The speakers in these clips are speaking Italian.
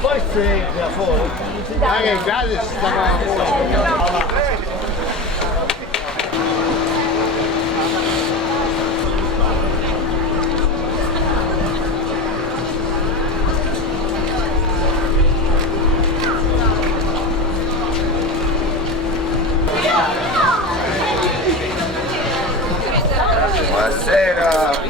Forse da fuori. Ma che gradi si stanno. Buonasera!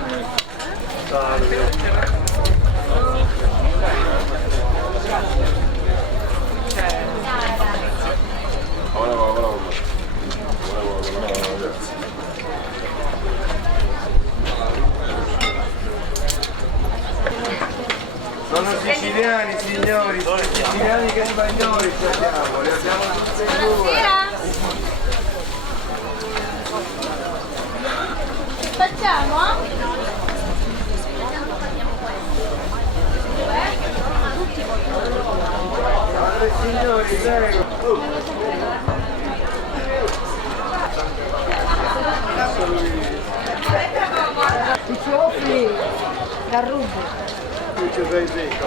Sono siciliani signori, sono siciliani che spagnoli ci abbiamo, li abbiamo tutti e due. Facciamo? Allora signori, prego. I cioffi da rubo. Qui ci sei secco,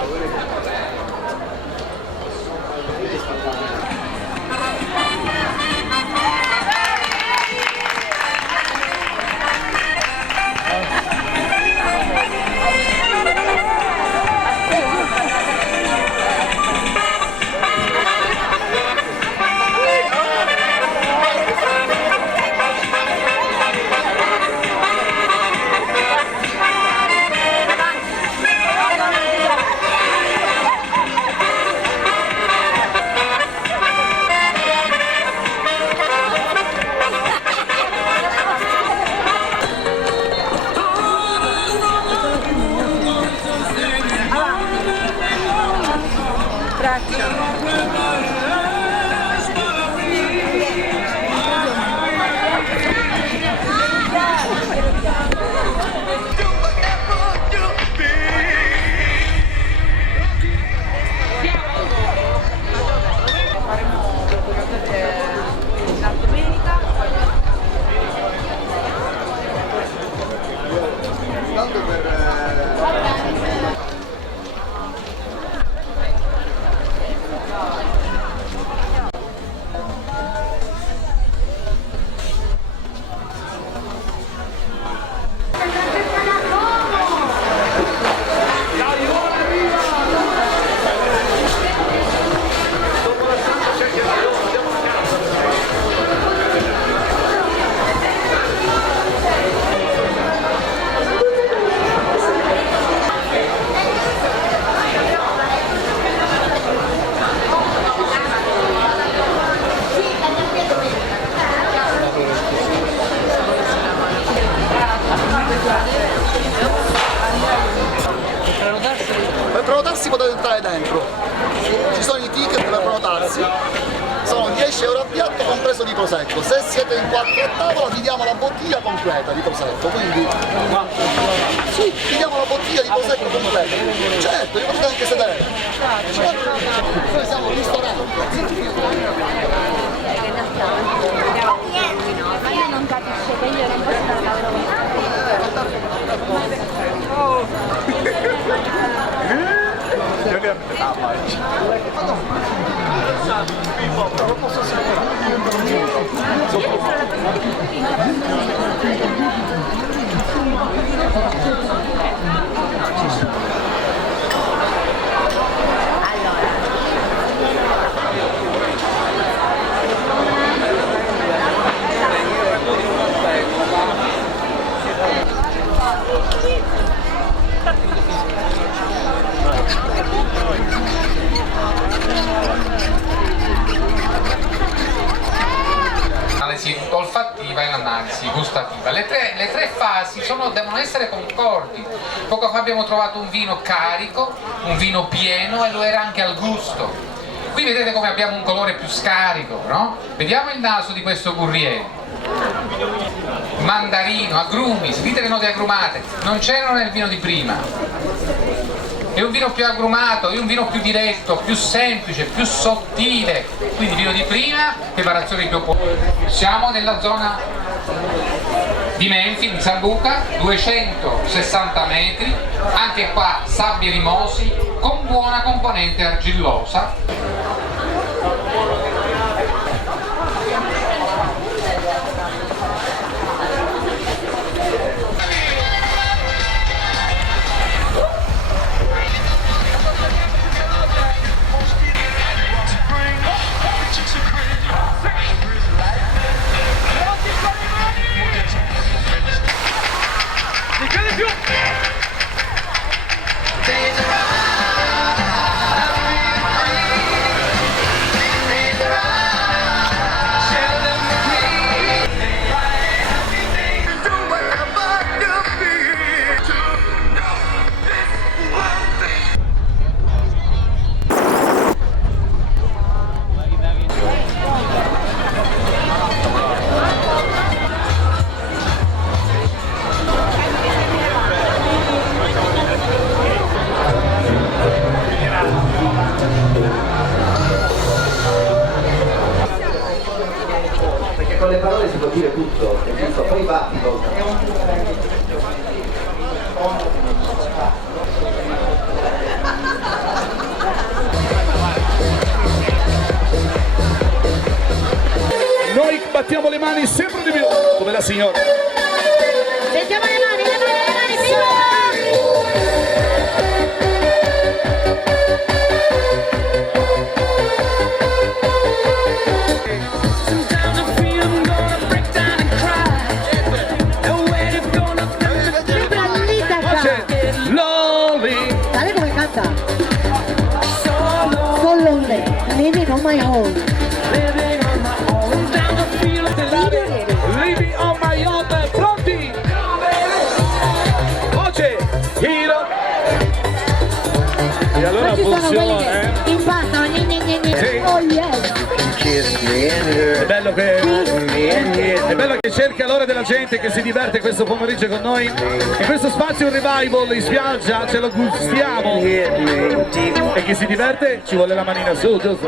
Per prenotarsi potete entrare dentro, ci sono i ticket per prenotarsi, sono 10 euro a piatto compreso di prosecco, se siete in 4 a tavola vi diamo la bottiglia completa di prosecco, quindi sì, vi diamo la bottiglia di prosecco completa, certo, vi potete anche sedere, certo. Noi siamo un ristorante. Ma io non capisco che io non posso andare a L'analisi olfattiva e l'analisi gustativa. Le tre fasi devono essere concordi. Poco fa abbiamo trovato un vino carico, un vino pieno e lo era anche al gusto. Qui vedete come abbiamo un colore più scarico, no? Vediamo il naso di questo Gurrieri. Mandarino, agrumi, sentite le note agrumate, non c'erano nel vino di prima. è un vino più agrumato, è un vino più diretto, più semplice, più sottile, quindi vino di prima, preparazione più Siamo nella zona di Menfi, di Sambuca, 260 metri, anche qua sabbie rimosi con buona componente argillosa. Con le parole si può dire tutto, giusto? Poi batti volta. Noi battiamo le mani sempre di più, come la signora. Sentiamo le mani, viva! Dale come canta. Solo living on my own. Living on my own, pronti? Voce, giro. E allora funziona, eh? Impastano, Sì. oh yes. È bello che cerca l'ora della gente che si diverte questo pomeriggio con noi. In questo spazio un revival in spiaggia, ce lo gustiamo. E chi si diverte ci vuole la manina su, giusto?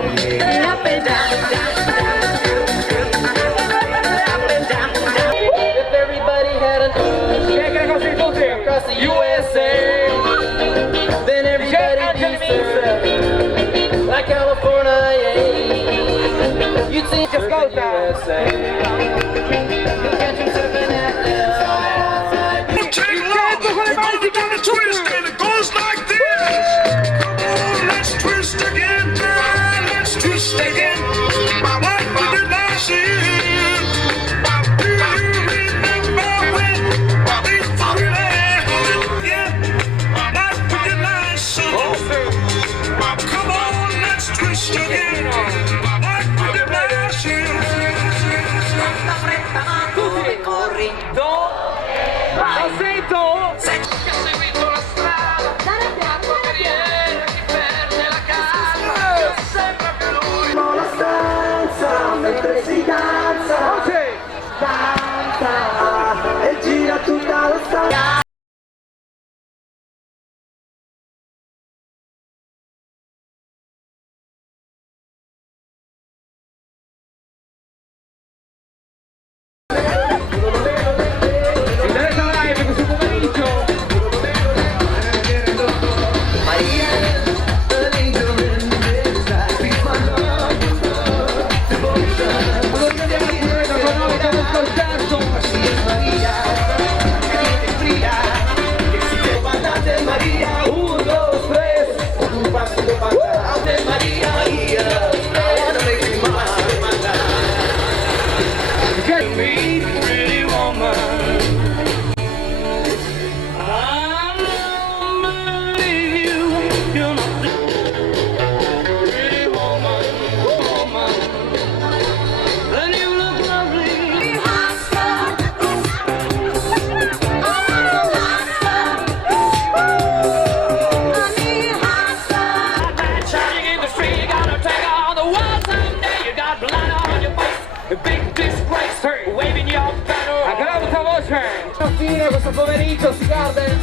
Fine questo pomeriggio, si garden.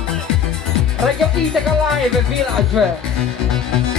Radio Piteca Live Village.